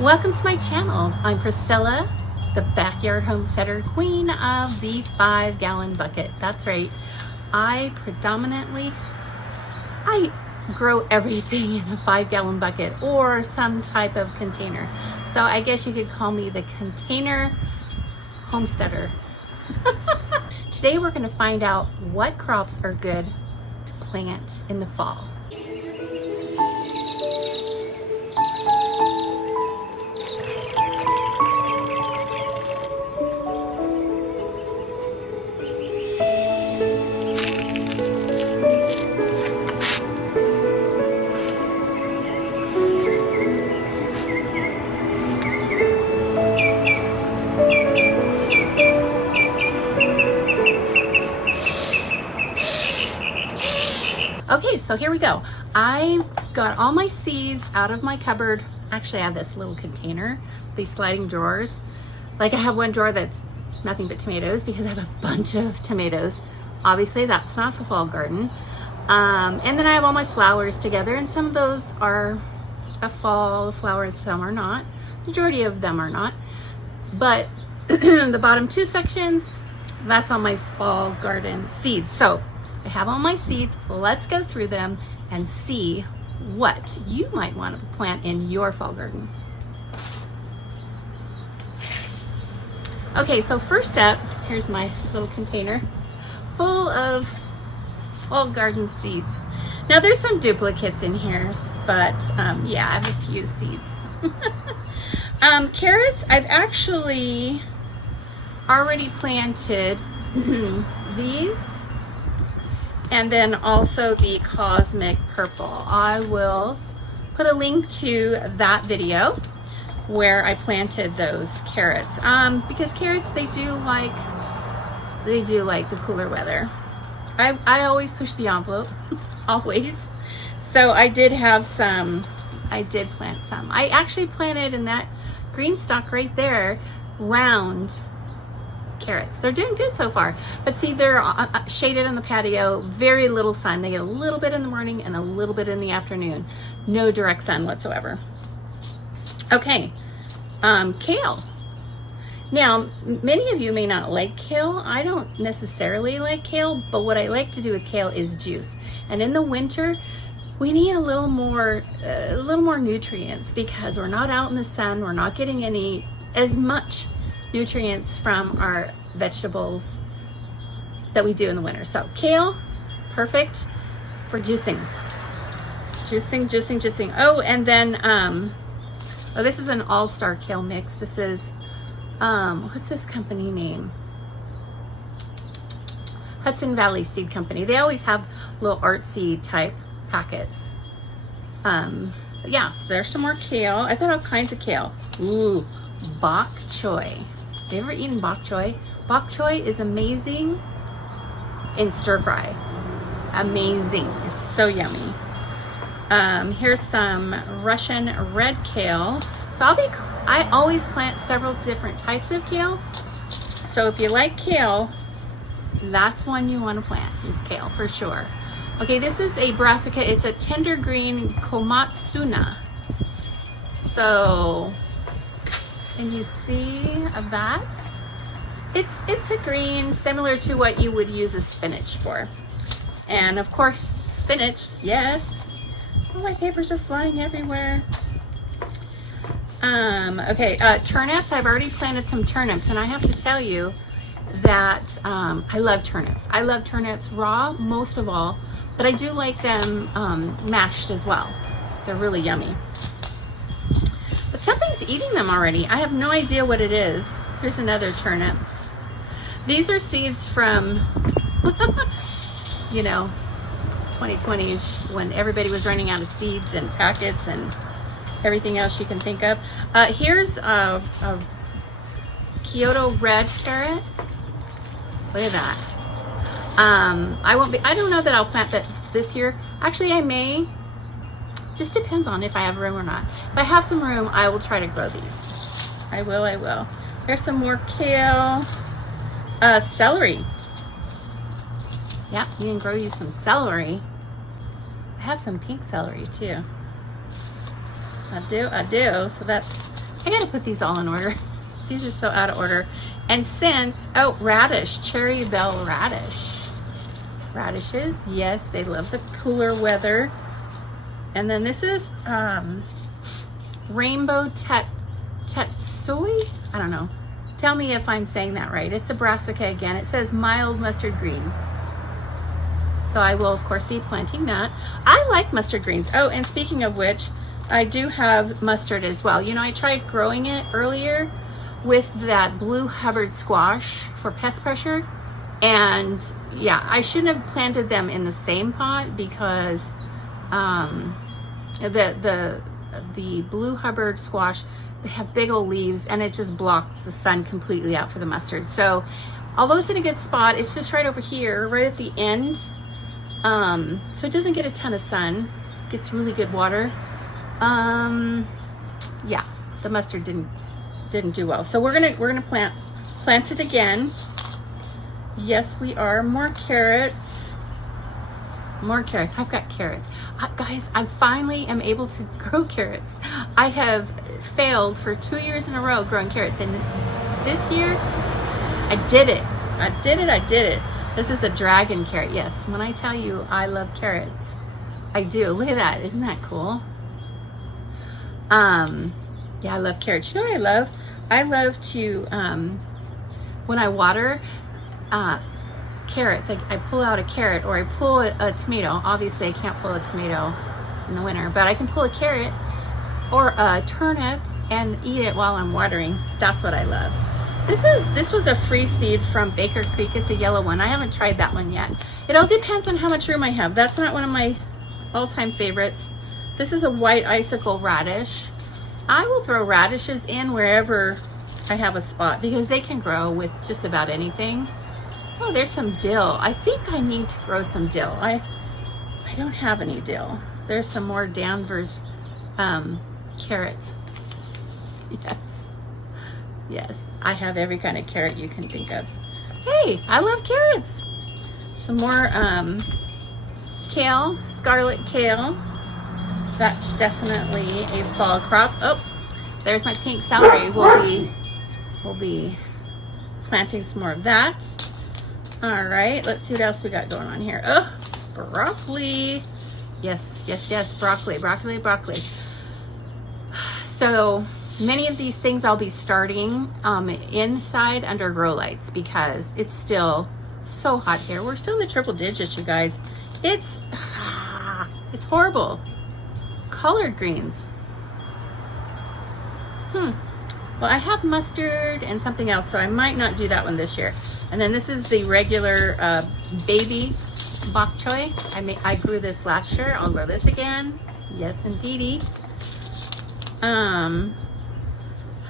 Welcome to my channel. I'm Priscilla, the backyard homesteader, queen of the 5-gallon bucket. That's right. I grow everything in a 5-gallon bucket or some type of container. So I guess you could call me the container homesteader. Today we're going to find out what crops are good to plant in the fall. Okay, so here we go. I got all my seeds out of my cupboard. Actually, I have this little container, these sliding drawers. Like I have one drawer that's nothing but tomatoes because I have a bunch of tomatoes. Obviously, that's not the fall garden. And then I have all my flowers together, and some of those are a fall flowers, some are not. Majority of them are not. But the bottom two sections, that's all my fall garden seeds. So I have all my seeds. Let's go through them and see what you might want to plant in your fall garden. Okay, so first up, here's my little container full of fall garden seeds. Now there's some duplicates in here, but yeah, I have a few seeds. Carrots, I've actually already planted these. And then also the cosmic purple. I will put a link to that video where I planted those carrots. Because carrots, they do like the cooler weather. I always push the envelope, always. So I did have some, I did plant some. I actually planted in that green stalk right there, round carrots. They're doing good so far, but see, they're shaded on the patio, very little sun. They get a little bit in the morning and a little bit in the afternoon, no direct sun whatsoever. Okay, kale. Now, many of you may not like kale. I don't necessarily like kale, but what I like to do with kale is juice. And in the winter, we need a little more nutrients because we're not out in the sun. We're not getting as much nutrients from our vegetables that we do in the winter. So kale, perfect for juicing. Juicing. Oh, and then, oh, this is an all-star kale mix. This is, what's this company name? Hudson Valley Seed Company. They always have little artsy type packets. Yeah, so there's some more kale. I've got all kinds of kale. Ooh, Bok Choy. Have you ever eaten bok choy? Bok choy is amazing in stir fry. Amazing. It's so yummy. Here's some Russian red kale. So I always plant several different types of kale. So if you like kale, that's one you want to plant, is kale for sure. Okay, this is a brassica. It's a tender green komatsuna. So, and you see that? It's a green similar to what you would use a spinach for. And of course, spinach, yes. All my papers are flying everywhere. Okay, turnips. I've already planted some turnips, and I have to tell you that I love turnips. I love turnips raw most of all, but I do like them mashed as well. They're really yummy. But something's eating them already. I have no idea what it is. Here's another turnip. These are seeds from, you know, 2020 when everybody was running out of seeds and packets and everything else you can think of. Here's a Kyoto Red Carrot. Look at that. I don't know that I'll plant that this year. Actually, I may. Just depends on if I have room or not. If I have some room, I will try to grow these. I will. There's some more kale. Celery. Yeah, you can grow you some celery. I have some pink celery too. I do. So that's I gotta put these all in order. These are so out of order. And since, oh, radish, cherry bell radish. Radishes, yes, they love the cooler weather. And then this is rainbow tatsoi. I don't know. Tell me if I'm saying that right. It's a brassica again. It says mild mustard green. So I will, of course, be planting that. I like mustard greens. Oh, and speaking of which, I do have mustard as well. You know, I tried growing it earlier with that blue Hubbard squash for pest pressure. And yeah, I shouldn't have planted them in the same pot because the blue Hubbard squash, they have big old leaves and it just blocks the sun completely out for the mustard. So although it's in a good spot, it's just right over here, right at the end. So it doesn't get a ton of sun, gets really good water. Yeah, the mustard didn't do well. So we're gonna plant it again. Yes, we are. More carrots. More carrots. I've got carrots. Guys, I finally am able to grow carrots. I have failed for 2 years in a row growing carrots, and this year I did it. I did it. This is a dragon carrot. Yes, when I tell you I love carrots, I do. Look at that. Isn't that cool? Yeah, I love carrots. You know what I love? I love to, when I water carrots, I pull out a carrot or I pull a tomato. Obviously, I can't pull a tomato in the winter, but I can pull a carrot or a turnip and eat it while I'm watering. That's what I love. This was a free seed from Baker Creek. It's a yellow one. I haven't tried that one yet. It all depends on how much room I have. That's not one of my all-time favorites. This is a white icicle radish. I will throw radishes in wherever I have a spot because they can grow with just about anything. Oh, there's some dill. I think I need to grow some dill. I don't have any dill. There's some more Danvers carrots. Yes, I have every kind of carrot you can think of. Hey, I love carrots. Some more kale, scarlet kale. That's definitely a fall crop. Oh, there's my pink celery. We'll be planting some more of that. All right, let's see what else we got going on here. Oh, broccoli. Yes, broccoli. So many of these things I'll be starting inside under grow lights because it's still so hot here. We're still in the triple digits, you guys. It's horrible. Collard greens. Well, I have mustard and something else, so I might not do that one this year. And then this is the regular baby bok choy. I grew this last year. I'll grow this again. Yes, indeedy.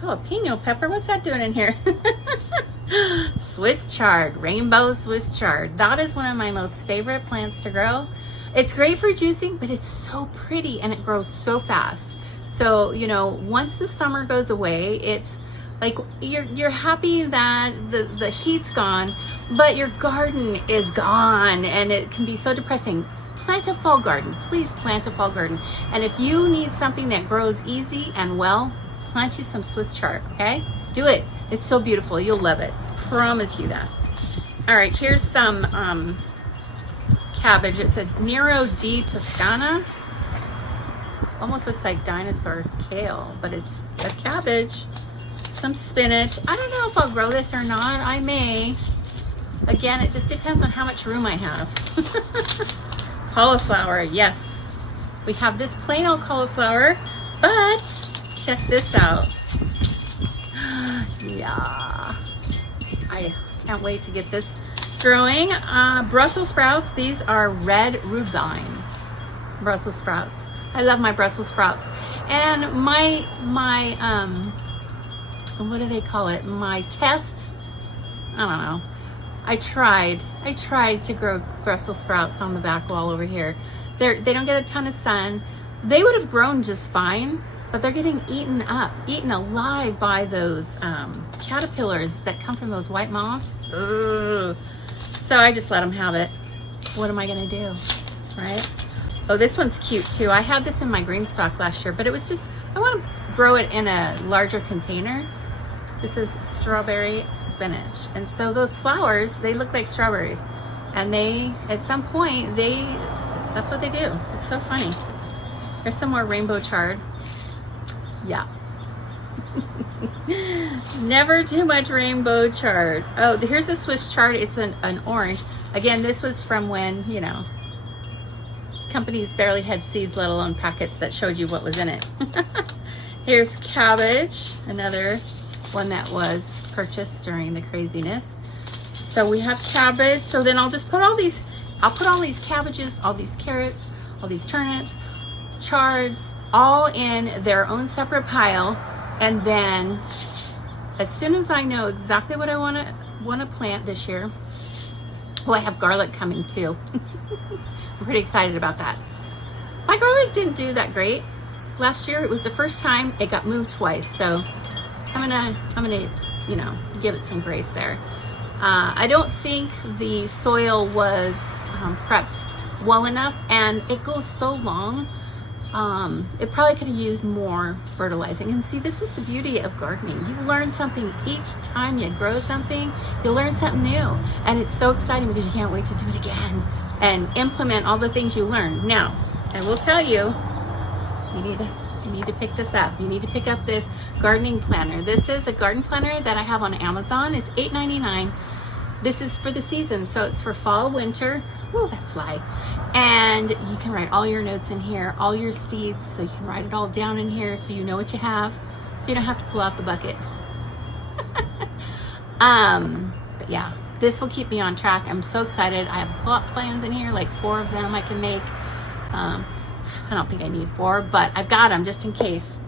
Jalapeno pepper. What's that doing in here? Swiss chard, rainbow Swiss chard. That is one of my most favorite plants to grow. It's great for juicing, but it's so pretty and it grows so fast. So, you know, once the summer goes away, it's like you're happy that the heat's gone, but your garden is gone and it can be so depressing. Plant a fall garden. Please plant a fall garden. And if you need something that grows easy and well, plant you some Swiss chard, okay? Do it. It's so beautiful. You'll love it. Promise you that. All right, here's some cabbage. It's a Nero di Toscana. Almost looks like dinosaur kale, but it's a cabbage. Some spinach. I don't know if I'll grow this or not. I may. Again, it just depends on how much room I have. Cauliflower, yes. We have this plain old cauliflower, but check this out. Yeah. I can't wait to get this growing. Brussels sprouts. These are red rhubarb Brussels sprouts. I love my Brussels sprouts. And my what do they call it? My test, I don't know. I tried to grow Brussels sprouts on the back wall over here. They don't get a ton of sun. They would have grown just fine, but they're getting eaten alive by those caterpillars that come from those white moths. Ugh. So I just let them have it. What am I gonna do, right? Oh, this one's cute too. I had this in my green stock last year, but it was just, I want to grow it in a larger container. This is strawberry spinach. And so those flowers, they look like strawberries. And they, at some point, that's what they do. It's so funny. There's some more rainbow chard. Yeah. Never too much rainbow chard. Oh, here's a Swiss chard. It's an orange. Again, this was from when, you know, companies barely had seeds, let alone packets that showed you what was in it. Here's cabbage, another one that was purchased during the craziness. So we have cabbage. So then I'll just put all these, I'll put all these cabbages, all these carrots, all these turnips, chards, all in their own separate pile. And then as soon as I know exactly what I want to plant this year, well, I have garlic coming too. I'm pretty excited about that. My garlic didn't do that great last year. It was the first time it got moved twice. So I'm gonna, you know, give it some grace there. I don't think the soil was prepped well enough, and it goes so long. It probably could have used more fertilizing. And see, this is the beauty of gardening. You learn something each time you grow something. You learn something new, and it's so exciting because you can't wait to do it again and implement all the things you learn. Now, I will tell you, you need to pick this up. You need to pick up this gardening planner. This is a garden planner that I have on Amazon. It's $8.99. This is for the season, so it's for fall, winter. Whoa, that fly. And you can write all your notes in here, all your seeds, so you can write it all down in here so you know what you have, so you don't have to pull out the bucket. But yeah, this will keep me on track. I'm so excited. I have plot plans in here, like 4 of them I can make. I don't think I need 4, but I've got them just in case,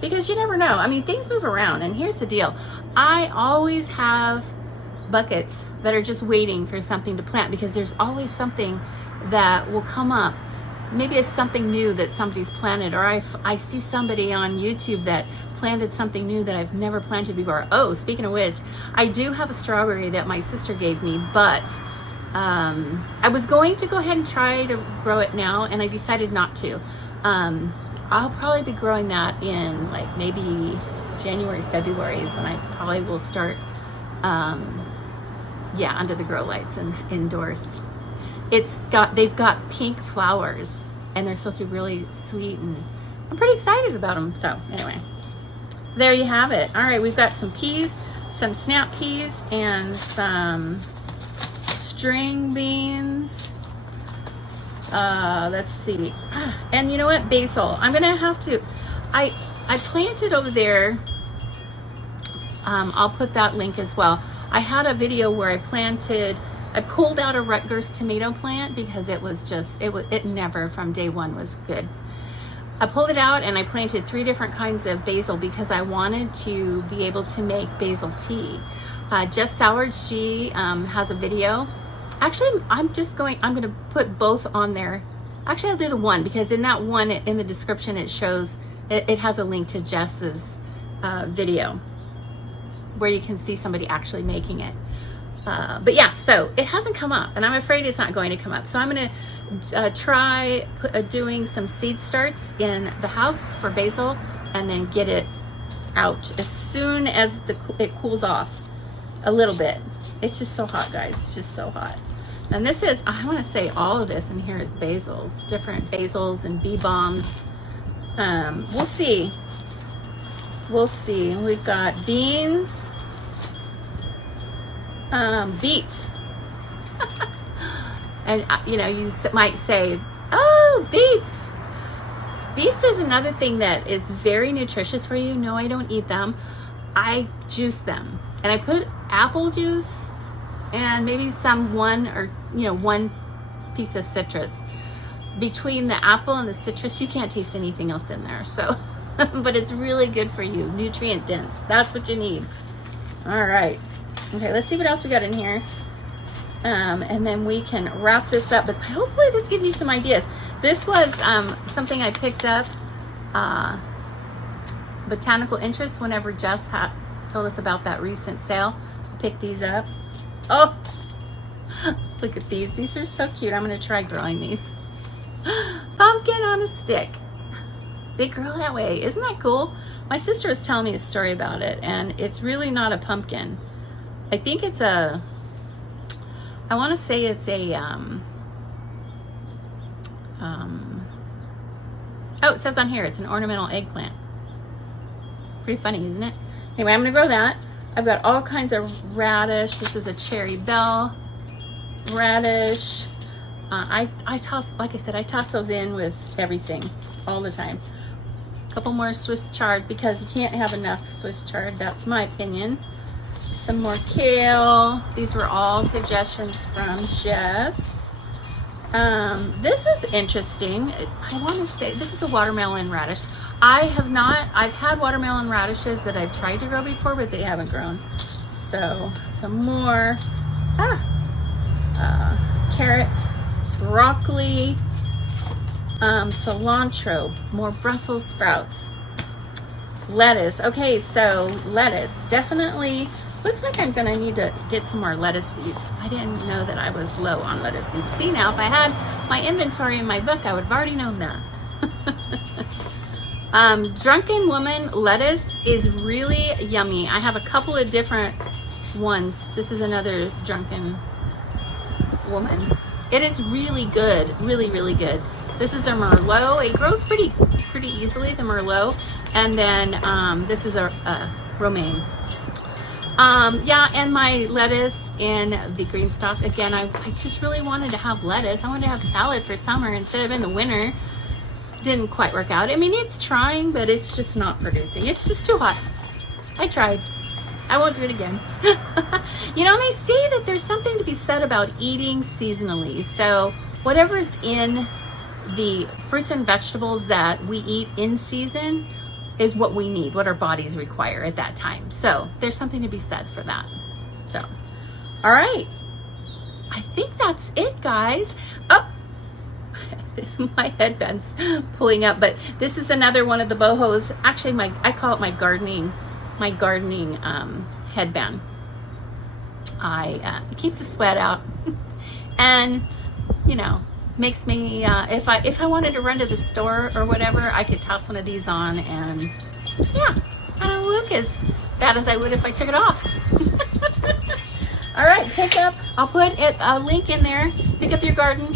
because you never know. I mean, things move around, and here's the deal. I always have buckets that are just waiting for something to plant, because there's always something that will come up. Maybe it's something new that somebody's planted, or I see somebody on YouTube that planted something new that I've never planted before. Oh, speaking of which, I do have a strawberry that my sister gave me, but I was going to go ahead and try to grow it now, and I decided not to. I'll probably be growing that in like maybe January, February is when I probably will start, yeah, under the grow lights and indoors. They've got pink flowers, and they're supposed to be really sweet, and I'm pretty excited about them. So anyway, there you have it. All right, we've got some peas, some snap peas, and some string beans. Let's see. And you know what? Basil. I'm gonna have to, I planted over there. I'll put that link as well. I had a video where I pulled out a Rutgers tomato plant because it never from day one was good. I pulled it out and I planted 3 different kinds of basil because I wanted to be able to make basil tea. Jess Soward, she has a video. Actually, I'm going to put both on there. Actually, I'll do the one, because in that one, in the description, it shows, it has a link to Jess's video where you can see somebody actually making it. But yeah, so it hasn't come up, and I'm afraid it's not going to come up. So I'm going to try doing some seed starts in the house for basil, and then get it out as soon as it cools off a little bit. It's just so hot, guys. It's just so hot. And this is, I want to say all of this in here is basils, different basils and bee balms. We'll see. We'll see. We've got beans, beets. And you know, you might say, oh, beets. Beets is another thing that is very nutritious for you. No, I don't eat them. I juice them. And I put apple juice and maybe one piece of citrus. Between the apple and the citrus, you can't taste anything else in there. So, but it's really good for you, nutrient dense. That's what you need. All right. Okay, let's see what else we got in here. And then we can wrap this up. But hopefully this gives you some ideas. This was something I picked up, botanical interest, whenever Jess told us about that recent sale. I picked these up. Oh, look at these. These are so cute. I'm going to try growing these. Pumpkin on a stick. They grow that way. Isn't that cool? My sister was telling me a story about it, and it's really not a pumpkin. I think it's I want to say it's a, oh, it says on here, it's an ornamental eggplant. Pretty funny, isn't it? Anyway, I'm going to grow that. I've got all kinds of radish. This is a cherry bell radish. I toss, like I said, I toss those in with everything all the time. A couple more Swiss chard because you can't have enough Swiss chard. That's my opinion. Some more kale. These were all suggestions from Jess. This is interesting. I want to say this is a watermelon radish. I've had watermelon radishes that I've tried to grow before, but they haven't grown. So some more carrots, broccoli, cilantro, more Brussels sprouts, lettuce. Okay, so lettuce definitely looks like I'm gonna need to get some more lettuce seeds. I didn't know that I was low on lettuce seeds. See, now if I had my inventory in my book, I would have already known that. Drunken Woman lettuce is really yummy. I have a couple of different ones. This is another Drunken Woman. It is really good, really, really good. This is a Merlot. It grows pretty easily, the Merlot. And then this is a romaine. Yeah, and my lettuce in the green stock. Again, I just really wanted to have lettuce. I wanted to have salad for summer instead of in the winter. Didn't quite work out. I mean, it's trying, but it's just not producing. It's just too hot. I tried. I won't do it again. You know, and I say that there's something to be said about eating seasonally. So whatever's in the fruits and vegetables that we eat in season is what we need, what our bodies require at that time. So there's something to be said for that. So, all right. I think that's it, guys. Oh, my headband's pulling up, but this is another one of the bohos. Actually, I call it my gardening headband. It keeps the sweat out, and you know, makes me if I wanted to run to the store or whatever, I could toss one of these on, and yeah, I don't look as bad as I would if I took it off. All right, pick up. I'll put a link in there. Pick up your garden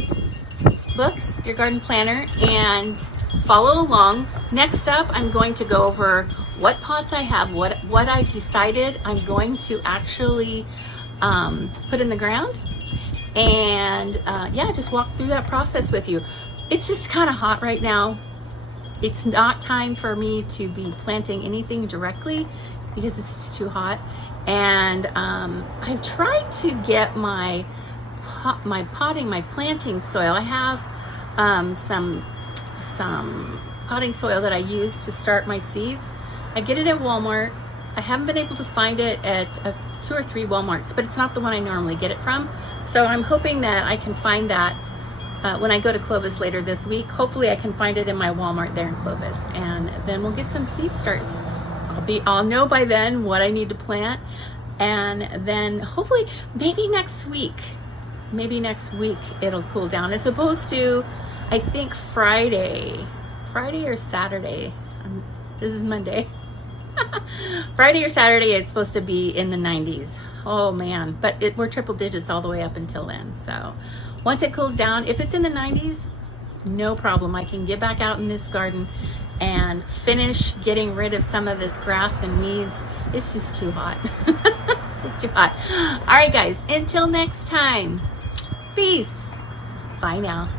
book, your garden planner, and follow along. Next up, I'm going to go over what pots I have, what I've decided I'm going to actually put in the ground, and yeah, just walk through that process with you. It's just kind of hot right now. It's not time for me to be planting anything directly because it's just too hot. And I've tried to get my planting soil. I have some potting soil that I use to start my seeds. I get it at Walmart. I haven't been able to find it at 2 or 3 Walmarts, but it's not the one I normally get it from. So I'm hoping that I can find that when I go to Clovis later this week. Hopefully I can find it in my Walmart there in Clovis, and then we'll get some seed starts. I'll know by then what I need to plant, and then hopefully maybe next week it'll cool down. It's supposed to, I think Friday or Saturday. This is Monday. Friday or Saturday, it's supposed to be in the 90s. Oh man, but we're triple digits all the way up until then. So once it cools down, if it's in the 90s, no problem. I can get back out in this garden and finish getting rid of some of this grass and weeds. It's just too hot. It's just too hot. All right, guys, until next time, peace. Bye now.